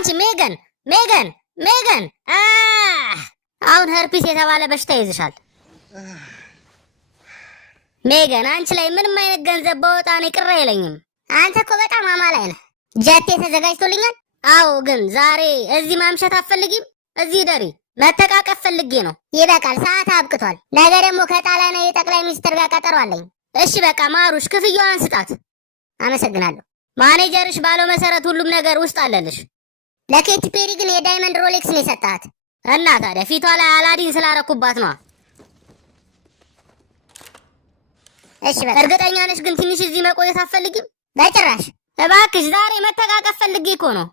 አንቺ ሜገን ሜገን ሜገን አሁን ሄርፒስ የተባለ በሽታ ይይዝሻል። ሜገን አንቺ ላይ ምንም አይነት ገንዘብ በወጣ ነው ቅር አይለኝም። አንተ እኮ በጣም አማላይ ነህ። ጀቴ ተዘጋጅቶልኛል። አዎ ግን ዛሬ እዚህ ማምሸት አትፈልጊም? እዚህ ደሪ መተቃቀፍ ፈልጌ ነው። ይበቃል፣ ሰዓት አብቅቷል። ነገ ደግሞ ከጣሊያን የጠቅላይ ሚኒስትር ጋር ቀጠሮ አለኝ። እሺ በቃ ማሩሽ ክፍያዋን ስጣት። አመሰግናለሁ። ማኔጀርሽ ባለው መሰረት ሁሉም ነገር ውስጥ አለልሽ። ለኬቲ ፔሪ ግን የዳይመንድ ሮሌክስ ነው የሰጣት። እና ታዲያ ፊቷ ላይ አላዲን ስላረኩባት ነው። እሺ በቃ እርግጠኛ ነሽ ግን ትንሽ እዚህ መቆየት አትፈልጊም? በጭራሽ። እባክሽ ዛሬ መተቃቀፍ ፈልጌ እኮ ነው።